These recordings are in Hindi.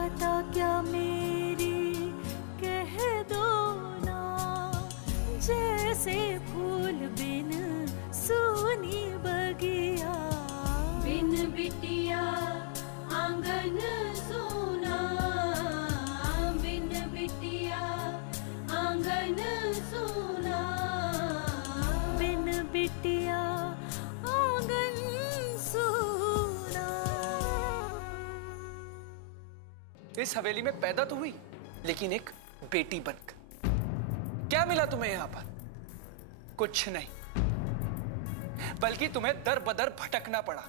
खता क्या मेरी कह दो ना, जैसे फूल बिन सूनी बगिया, बिन बिटिया आंगन सूना, बिन बिटिया आंगन सूना, बिन बिटिया आंगन सूना। इस हवेली में पैदा तो हुई, लेकिन एक बेटी बनकर। क्या मिला तुम्हें यहां पर? कुछ नहीं, बल्कि तुम्हें दर बदर भटकना पड़ा।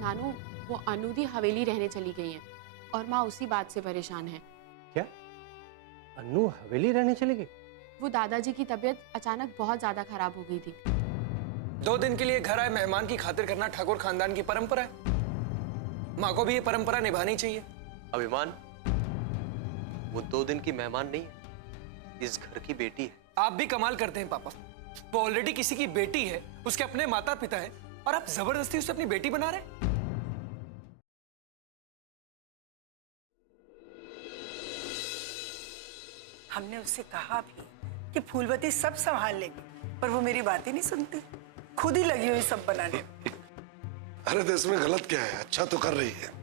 नानू, वो अनु दी हवेली रहने चली गई है और माँ उसी बात से परेशान है। क्या? अनु हवेली रहने चली गई? वो दादाजी की तबीयत अचानक बहुत ज्यादा खराब हो गई थी। 2 दिन के लिए घर आए मेहमान की खातिर करना ठाकुर खानदान की परंपरा है। माँ को भी ये परंपरा निभानी चाहिए। अभिमान, वो 2 दिन की मेहमान नहीं है, इस घर की बेटी है। आप भी कमाल करते हैं पापा। वो ऑलरेडी किसी की बेटी है, उसके अपने माता पिता है, और आप जबरदस्ती उसे अपनी बेटी बना रहे हैं। हमने उससे कहा भी कि फूलवती सब संभाल लेगी, पर वो मेरी बात ही नहीं सुनती, खुद ही लगी हुई सब बनाने। अरे तो इसमें गलत क्या है? अच्छा तो कर रही है।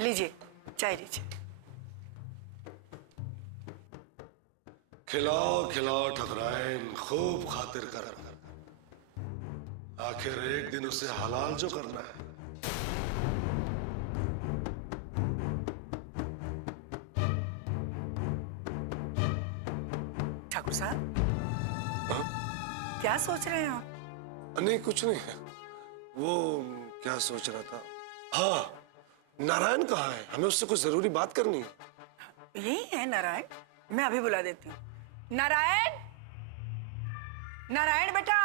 लीजिए चाय लीजिए। खिलाओ खिलाओ ठकुराइन, खूब खातिर कर। आखिर एक दिन उसे हलाल जो करना है। ठाकुर साहब, हाँ? क्या सोच रहे हैं आप? नहीं कुछ नहीं है। वो क्या सोच रहा था, हाँ, नारायण कहाँ है? हमें उससे कुछ जरूरी बात करनी है। यही है नारायण, मैं अभी बुला देती हूँ। नारायण, नारायण बेटा।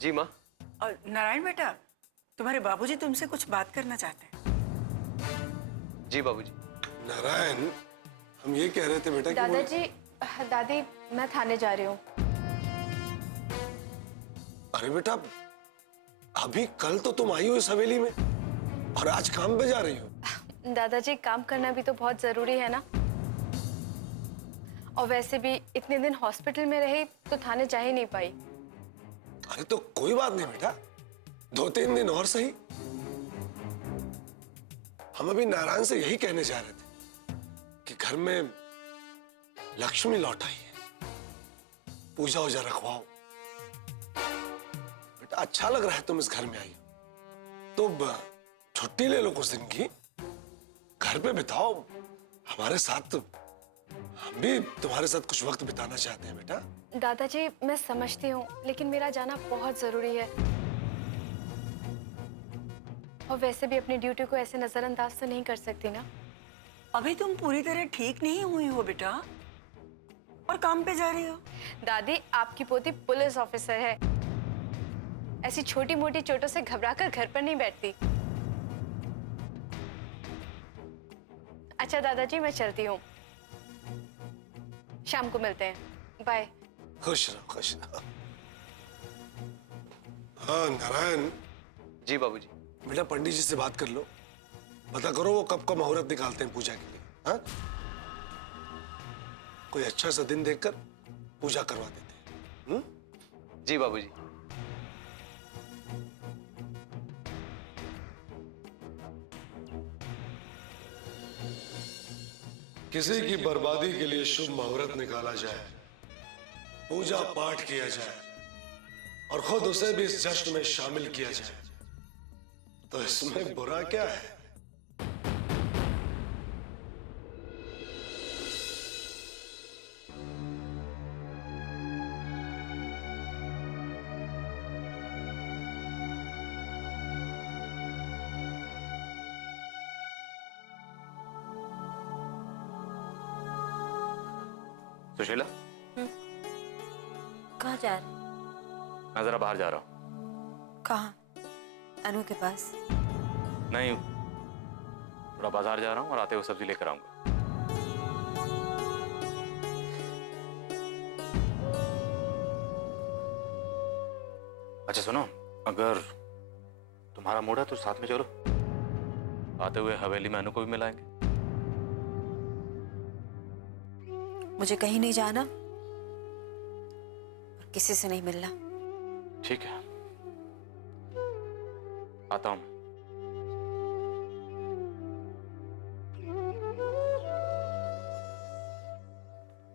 जी माँ। और नारायण बेटा, तुम्हारे बाबूजी तुमसे कुछ बात करना चाहते हैं। जी बाबूजी। नारायण, हम ये कह रहे थे बेटा कि दादाजी, दादी, मैं थाने जा रही हूँ। अरे बेटा, अभी कल तो तुम आई हो इस हवेली में और आज काम पे जा रही हो। दादाजी, काम करना भी तो बहुत जरूरी है ना, और वैसे भी इतने दिन हॉस्पिटल में रही तो थाने जा ही नहीं पाई। अरे तो कोई बात नहीं बेटा, 2-3 दिन और सही। हम अभी नारायण से यही कहने जा रहे थे कि घर में लक्ष्मी लौट आई है, पूजा वूजा रखवाओ। बेटा अच्छा लग रहा है तुम इस घर में आई हो, तो छुट्टी ले लो कुछ दिन की, घर पे बिताओ हमारे साथ। हम भी तुम्हारे साथ कुछ वक्त बिताना चाहते हैं बेटा। दादाजी, मैं समझती हूँ, लेकिन मेरा जाना बहुत जरूरी है, और वैसे भी अपनी ड्यूटी को ऐसे नजरअंदाज तो नहीं कर सकती ना। अभी तुम पूरी तरह ठीक नहीं हुई हो बेटा, और काम पे जा रही हो। दादी, आपकी पोती पुलिस ऑफिसर है, ऐसी छोटी मोटी चोटों से घबराकर घर पर नहीं बैठती। अच्छा दादाजी, मैं चलती हूँ, शाम को मिलते हैं, बाय। खुश रहो खुश रहो। हाँ नारायण। जी बाबूजी। बेटा पंडित जी से बात कर लो, पता करो वो कब का मुहूर्त निकालते हैं पूजा के लिए। हाँ, कोई अच्छा सा दिन देखकर पूजा करवा देते हैं। जी बाबूजी। किसी की बर्बादी के लिए शुभ मुहूर्त निकाला जाए, पूजा पाठ किया जाए और खुद उसे भी इस जश्न में शामिल किया जाए, तो इसमें बुरा क्या है? सुशीला, कहाँ जा रहे? मैं जरा बाहर जा रहा हूँ। कहाँ? अनु के पास? नहीं, थोड़ा बाजार जा रहा हूँ और आते हुए सब्जी लेकर आऊंगा। अच्छा सुनो, अगर तुम्हारा मूड है तो साथ में चलो, आते हुए हवेली में अनु को भी मिलाएंगे। मुझे कहीं नहीं जाना और किसी से नहीं मिलना। ठीक है, आता हूं।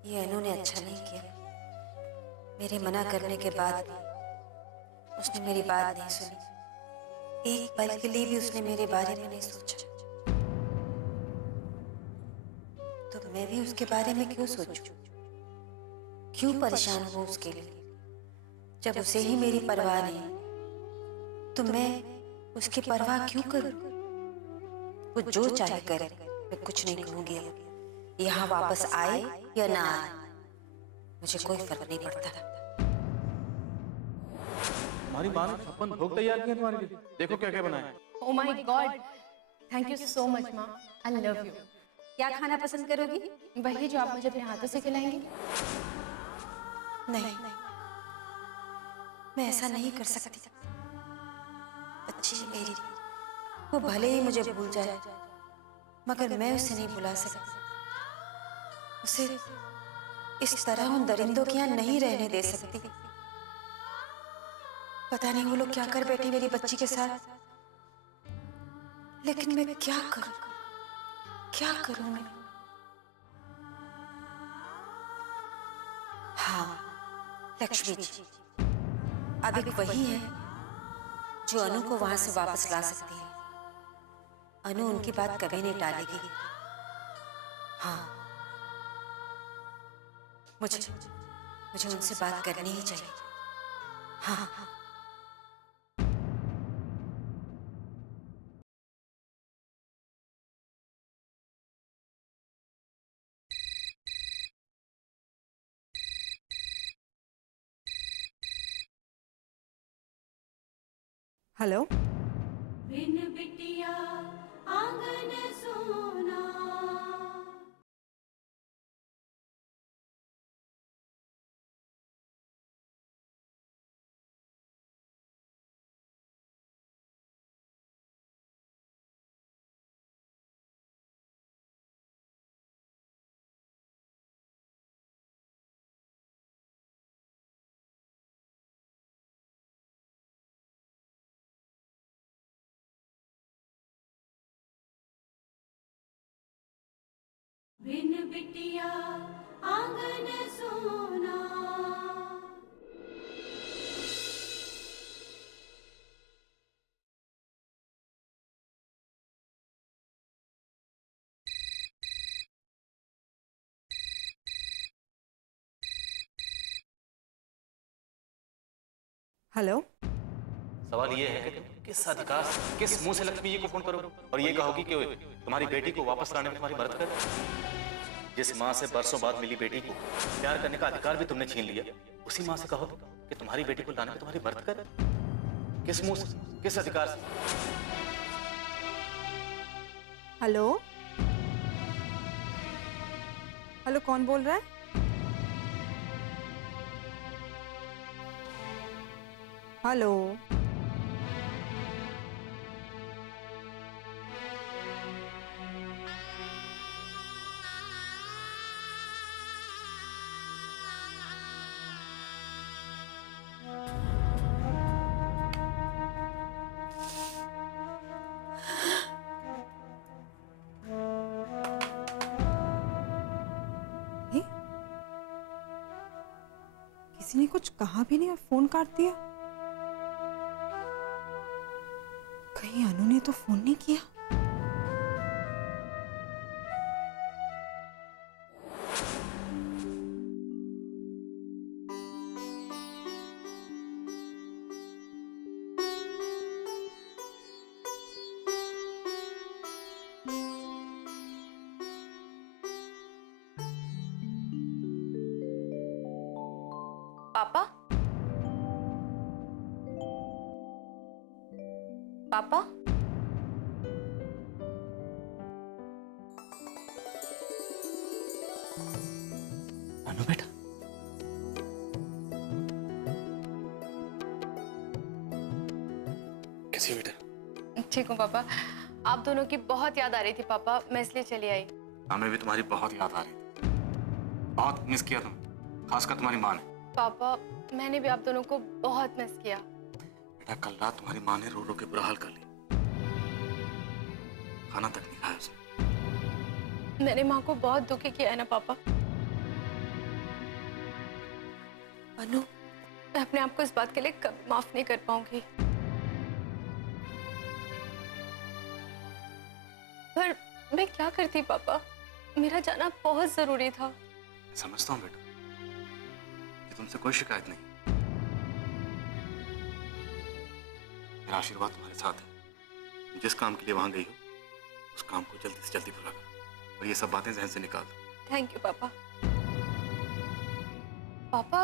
ये अनु ने अच्छा नहीं किया। मेरे मना करने के बाद भी उसने मेरी बात नहीं सुनी। एक पल के लिए भी उसने मेरे बारे में नहीं सोचा। तो मैं भी उसके बारे में क्यों सोचूं? क्यों परेशान हूं उसके लिए? जब उसे ही मेरी परवाह नहीं तो मैं उसकी परवाह क्यों करूं? वो जो चाहे करे, मैं कुछ नहीं कहूंगी। यहाँ वापस आए या ना आए, मुझे कोई फर्क नहीं पड़ता। हमारी माँ ने 56 भोग तैयार किए तुम्हारे लिए, देखो क्या क्या बनाया। Oh my God! Thank you so much, माँ। I love you. क्या खाना पसंद करोगी? वही जो आप मुझे अपने हाथों से खिलाएंगी। नहीं, मैं ऐसा नहीं कर सकती। अच्छी मेरी, वो भले ही मुझे भूल जाए, मगर मैं उसे नहीं भुला सकती। उसे इस तरह उन दरिंदों के यहाँ नहीं रहने दे सकती। पता नहीं वो लोग क्या कर बैठे मेरी बच्ची के साथ, लेकिन मैं क्या करूं? क्या करूं मैं? हाँ, लक्ष्मी जी अब एक वही है जो अनु को वहां से वापस ला सकती है। अनु उनकी बात कभी नहीं टालेगी। हाँ, मुझे उनसे बात करनी ही चाहिए। हाँ। हेलो। बिन बिटिया आंगन सोना। बिन बिटिया आंगन सोना। हेलो। सवाल ये है कि तुम किस अधिकार से, किस मुंह से लक्ष्मी जी को फोन करो और ये कहोगी कि तुम्हारी बेटी को वापस लाने में तुम्हारी मदद कर। जिस माँ से बरसों बाद मिली बेटी को प्यार करने का अधिकार भी तुमने छीन लिया, उसी माँ से कहो कि तुम्हारी बेटी को लाने में तुम्हारी मदद कर। किस मुंह से, किस अधिकार से? हेलो। हेलो, कौन बोल रहा है? हेलो। ये? किसी ने कुछ कहा भी नहीं और फोन काट दिया। कहीं अनु ने तो फोन नहीं किया? पापा? पापा? अनु बेटा, कैसी हो बेटा? ठीक हूँ पापा। आप दोनों की बहुत याद आ रही थी पापा, मैं इसलिए चली आई। हमें भी तुम्हारी बहुत याद आ रही थी, बहुत मिस किया तुम, खासकर तुम्हारी माँ ने। पापा मैंने भी आप दोनों को बहुत मिस किया। बेटा कल रात तुम्हारी माँ ने रो रो के बुरा हाल कर लिया, खाना तक नहीं खाया उसने। मैंने माँ को बहुत दुखी किया है ना पापा। अनु, मैं अपने आप को इस बात के लिए कभी माफ नहीं कर पाऊंगी। पर मैं क्या करती पापा, मेरा जाना बहुत जरूरी था। समझता हूँ बेटा, कि तुमसे कोई शिकायत नहीं। मेरा आशीर्वाद तुम्हारे साथ है। जिस काम के लिए वहां गई हो, उस काम को जल्दी से जल्दी पूरा करो और ये सब बातें जहन से निकाल दो। थैंक यू पापा। पापा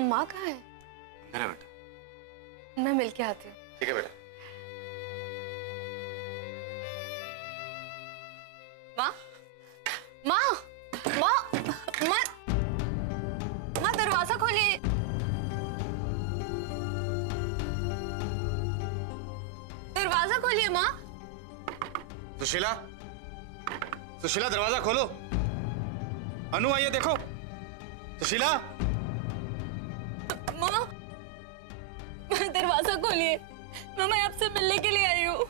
माँ कहाँ है? अंदर है बेटा। मैं मिल के आती हूँ। ठीक है बेटा। माँ, माँ, माँ, माँ, माँ दरवाजा खोलिए। दरवाजा खोलिए माँ। सुशीला, सुशीला दरवाजा खोलो। अनु आइए देखो। सुशीला, माँ, दरवाजा खोलिए। मैं आपसे मिलने के लिए आई हूँ।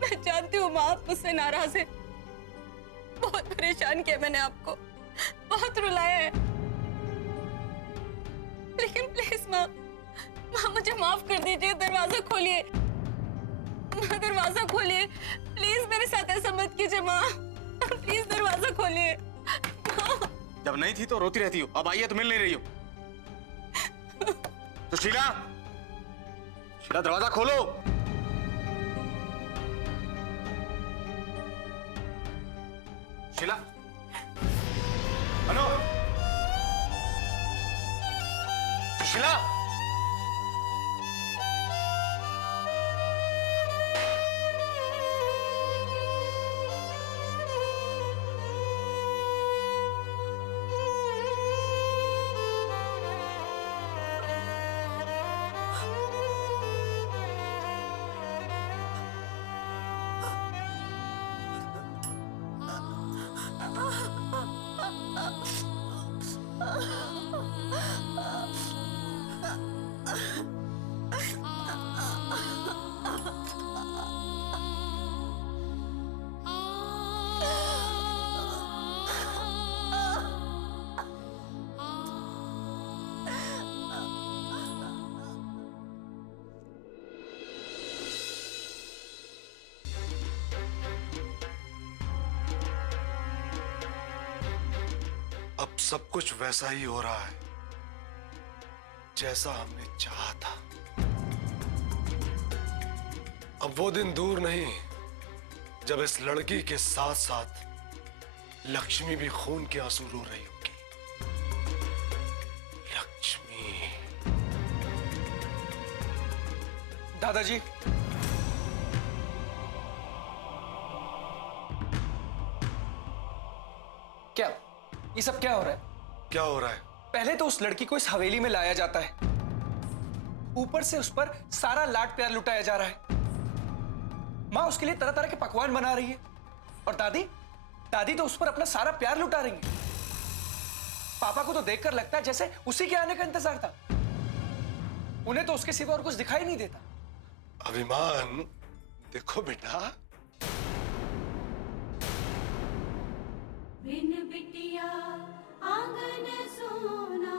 मैं जानती हूँ माँ आप मुझसे नाराज है, बहुत परेशान किया मैंने आपको, बहुत रुलाया है, लेकिन प्लीज माँ, माँ मुझे माफ कर दीजिए। दरवाजा खोलिए माँ, दरवाजा खोलिए प्लीज। मेरे साथ ऐसा मत कीजिए माँ, प्लीज दरवाजा खोलिए। जब नहीं थी तो रोती रहती हो, अब आइए तो मिल नहीं रही हो। सुशीला, सुशीला दरवाजा खोलो। सुशीला, अनु, सुशीला, अब सब कुछ वैसा ही हो रहा है जैसा हमने चाहा था। अब वो दिन दूर नहीं जब इस लड़की के साथ साथ लक्ष्मी भी खून के आंसू रो रही होगी। लक्ष्मी। दादाजी, क्या ये सब क्या हो रहा है? क्या हो रहा है? पहले तो उस लड़की को इस हवेली में लाया जाता है, ऊपर से उस पर सारा लाड प्यार लुटाया जा रहा है। माँ उसके लिए तरह तरह के पकवान बना रही है और दादी दादी तो उस पर अपना सारा प्यार लुटा रही है। पापा को तो देखकर लगता है जैसे उसी के आने का इंतजार था। उन्हें तो उसके सिवा और कुछ दिखाई नहीं देता। अभिमान, देखो बेटा, बिन बिटिया आंगन सोना।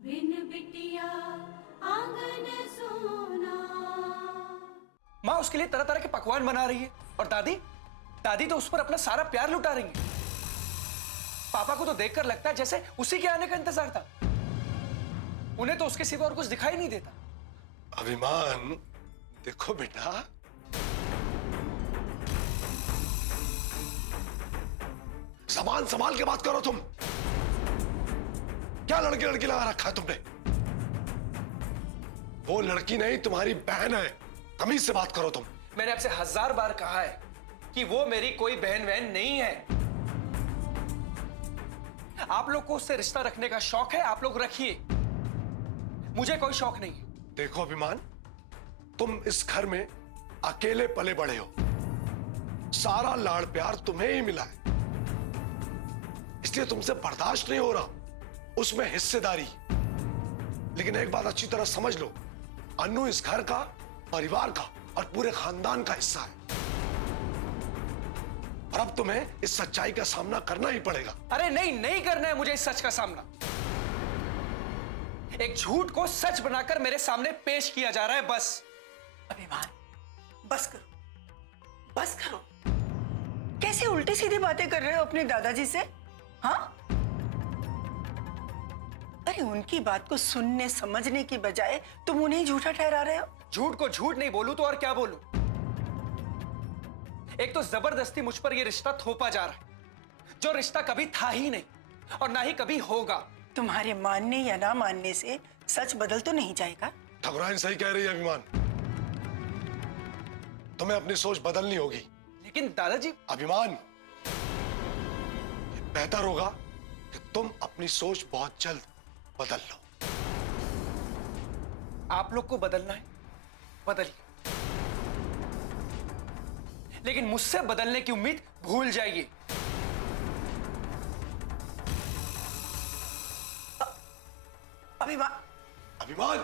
बिन बिटिया आंगन सोना। माँ उसके लिए तरह तरह के पकवान बना रही है और दादी दादी तो उस पर अपना सारा प्यार लुटा रही है। पापा को तो देखकर लगता है जैसे उसी के आने का इंतजार था। उन्हें तो उसके सिवा और कुछ दिखाई नहीं देता। अभिमान, देखो बेटा, जबान संभाल के बात करो तुम। क्या लड़की लड़की लगा रखा है तुमने? वो लड़की नहीं, तुम्हारी बहन है। तमीज से बात करो तुम। मैंने आपसे 1000 बार कहा है कि वो मेरी कोई बहन वहन नहीं है। आप लोग को उससे रिश्ता रखने का शौक है, आप लोग रखिए, मुझे कोई शौक नहीं है। देखो अभिमान, तुम इस घर में अकेले पले बड़े हो, सारा लाड़ प्यार तुम्हें ही मिला है, इसलिए तुमसे बर्दाश्त नहीं हो रहा उसमें हिस्सेदारी। लेकिन एक बात अच्छी तरह समझ लो, अन्नू इस घर का, परिवार का और पूरे खानदान का हिस्सा है, और अब तुम्हें इस सच्चाई का सामना करना ही पड़ेगा। अरे नहीं, नहीं करना है मुझे इस सच का सामना। एक झूठ को सच बनाकर मेरे सामने पेश किया जा रहा है, बस। अभिमान, बस करो, बस करो। कैसे उल्टी सीधी बातें कर रहे हो अपने दादाजी से? हाँ, अरे उनकी बात को सुनने समझने की बजाय तुम उन्हें झूठा ठहरा रहे हो। झूठ को झूठ नहीं बोलूं तो और क्या बोलूं? एक तो जबरदस्ती मुझ पर यह रिश्ता थोपा जा रहा है, जो रिश्ता कभी था ही नहीं और ना ही कभी होगा। तुम्हारे मानने या ना मानने से सच बदल तो नहीं जाएगा। ठकुराइन सही कह रही है अभिमान, तुम्हें अपनी सोच बदलनी होगी। लेकिन दादाजी। अभिमान, ये बेहतर होगा कि तुम अपनी सोच बहुत जल्द बदल लो। आप लोग को बदलना है, बदलिए, लेकिन मुझसे बदलने की उम्मीद भूल जाइए। अभिमान, अभिमान,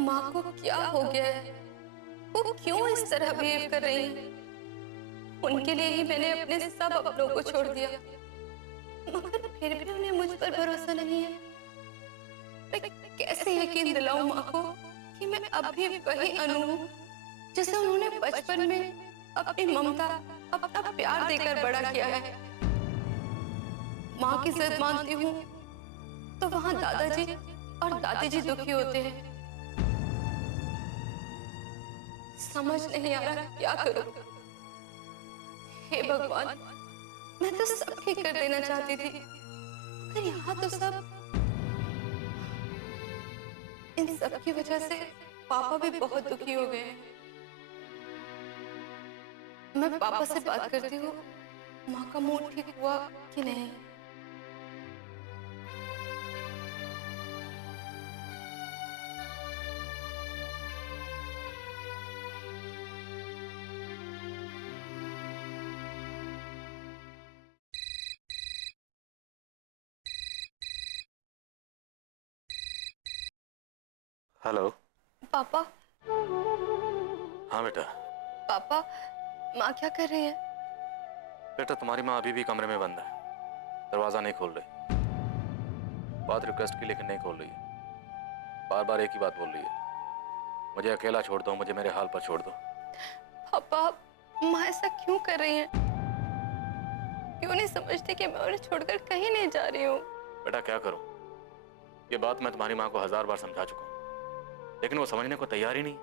माँ को क्या हो गया है? वो क्यों इस तरह बिहेव कर रही है? उनके लिए ही मैंने अपने सब अपनों को छोड़ दिया, मगर फिर भी उन्हें मुझ पर भरोसा नहीं है। मैं कैसे यकीन दिलाऊं माँ को कि मैं अब भी वही अनु हूं जिसे उन्होंने बचपन में अपनी ममता, अपना प्यार देकर बड़ा किया है। माँ की जिद मानती हूँ तो वहां दादाजी और दादी जी दुखी होते हैं। समझ नहीं आ रहा क्या करूं। हे भगवान, मैं तो सब ठीक कर देना चाहती थी, मगर यहाँ तो सब, इन सब की वजह से पापा भी बहुत दुखी हो गए हैं। मैं पापा से बात करती हूँ, माँ का मूड ठीक हुआ कि नहीं। हेलो पापा। हाँ बेटा। पापा, माँ क्या कर रही है? बेटा तुम्हारी माँ अभी भी कमरे में बंद है, दरवाजा नहीं खोल रही। बहुत रिक्वेस्ट की लेकिन नहीं खोल रही है, बार बार एक ही बात बोल रही है, मुझे अकेला छोड़ दो, मुझे मेरे हाल पर छोड़ दो। पापा, माँ ऐसा क्यों कर रही है? क्यों नहीं समझती कि मैं उन्हें छोड़कर कहीं नहीं जा रही हूँ? बेटा क्या करूं, ये बात मैं तुम्हारी माँ को 1000 बार समझा चुका हूं, लेकिन वो समझने को तैयार ही नहीं।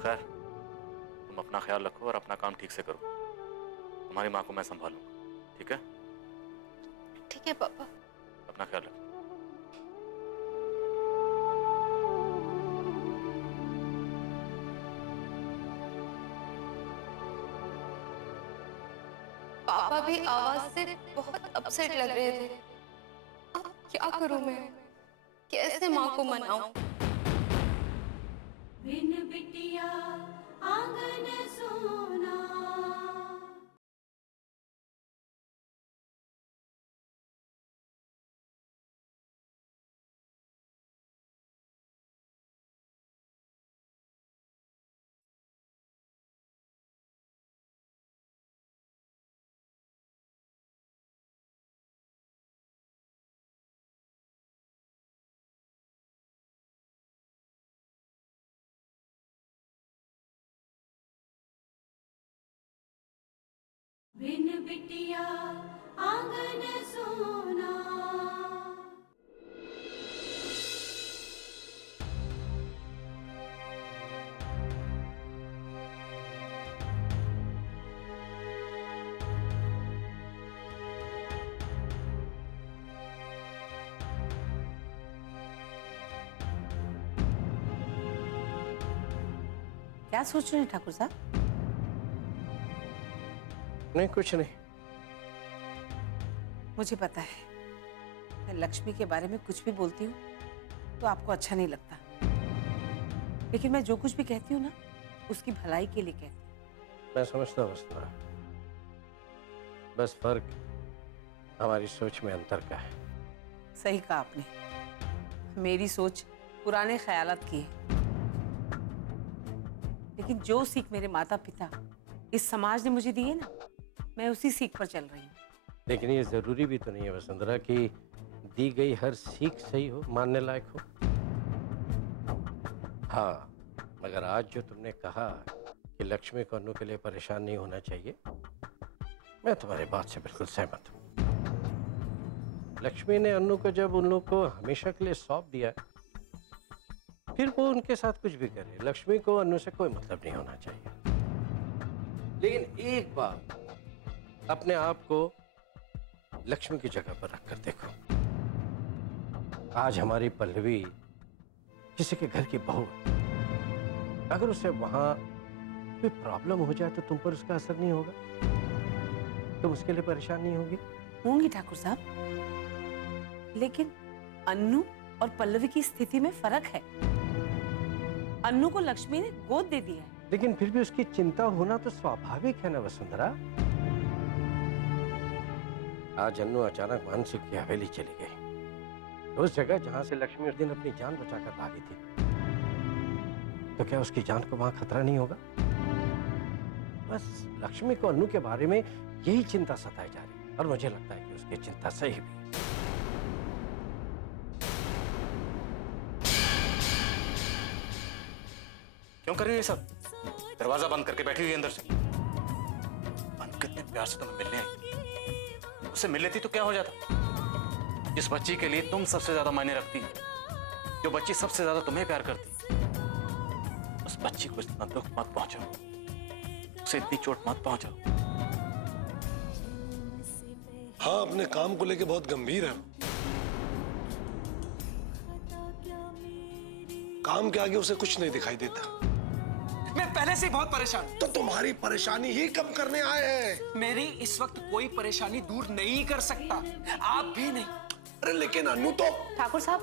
खैर, तुम अपना ख्याल रखो और अपना काम ठीक से करो, तुम्हारी माँ को मैं संभालूंगा, ठीक है? ठीक है पापा। अपना ख्याल रखो। पापा भी आवाज से बहुत अपसेट लग रहे थे। अब क्या करूं मैं? कैसे माँ को मनाऊं? बिन बिटिया आंगन सोना। बिन बिटिया आंगन सोना। क्या सोच रहे हैं ठाकुर साहब? नहीं, कुछ नहीं। मुझे पता है, मैं लक्ष्मी के बारे में कुछ भी बोलती हूँ तो आपको अच्छा नहीं लगता, लेकिन मैं जो कुछ भी कहती हूँ ना, उसकी भलाई के लिए कहती हूँ। मैं समझता हूँ वसुंधरा, बस फर्क हमारी सोच में अंतर का है। सही कहा आपने, मेरी सोच पुराने ख्यालात की है, लेकिन जो सीख मेरे माता पिता, इस समाज ने मुझे दी है ना, मैं उसी सीख पर चल रही हूँ। लेकिन ये जरूरी भी तो नहीं है वसुंधरा कि दी गई हर सीख सही हो, मानने लायक हो। हाँ, मगर आज जो तुमने कहा कि लक्ष्मी को अन्नू के लिए परेशान नहीं होना चाहिए, मैं तुम्हारी बात से बिल्कुल सहमत हूँ। लक्ष्मी ने अन्नू को जब उन लोग को हमेशा के लिए सौंप दिया, फिर वो उनके साथ कुछ भी करे, लक्ष्मी को अन्नू से कोई मतलब नहीं होना चाहिए। लेकिन एक बार अपने आप को लक्ष्मी की जगह पर रखकर देखो। आज हमारी पल्लवी किसी के घर की बहू है, अगर उसे वहां कोई प्रॉब्लम हो जाए तो तुम पर उसका असर नहीं होगा? तुम उसके लिए परेशान नहीं होगी? होंगी ठाकुर साहब, लेकिन अन्नू और पल्लवी की स्थिति में फर्क है। अन्नू को लक्ष्मी ने गोद दे दिया है। लेकिन फिर भी उसकी चिंता होना तो स्वाभाविक है ना वसुंधरा। आज अन्नू अचानक मानसिक की हवेली चली गई, उस जगह जहां से लक्ष्मी उस दिन अपनी जान बचाकर भागी थी, तो क्या उसकी जान को वहां खतरा नहीं होगा? बस लक्ष्मी को अन्नू के बारे में यही चिंता सताई जा रही है, और मुझे लगता है कि उसकी चिंता सही भी है। क्यों कर रही हो ये सब? दरवाजा बंद करके बैठी हुई अंदर से। बंद कितने प्यार से तुम्हें मिलने आई, उससे मिल लेती तो क्या हो जाता? जिस बच्ची के लिए तुम सबसे ज्यादा मायने रखती, जो बच्ची सबसे ज्यादा तुम्हें प्यार करती, उस बच्ची को इतना दुख मत पहुंचाओ, उसे इतनी चोट मत पहुंचाओ। हाँ, अपने काम को लेके बहुत गंभीर है। काम के आगे उसे कुछ नहीं दिखाई देता। मैं पहले से ही बहुत परेशान। तो तुम्हारी परेशानी ही कम करने आए हैं। मेरी इस वक्त कोई परेशानी दूर नहीं कर सकता, आप भी नहीं। अरे लेकिन अन्नू तो... ठाकुर साहब,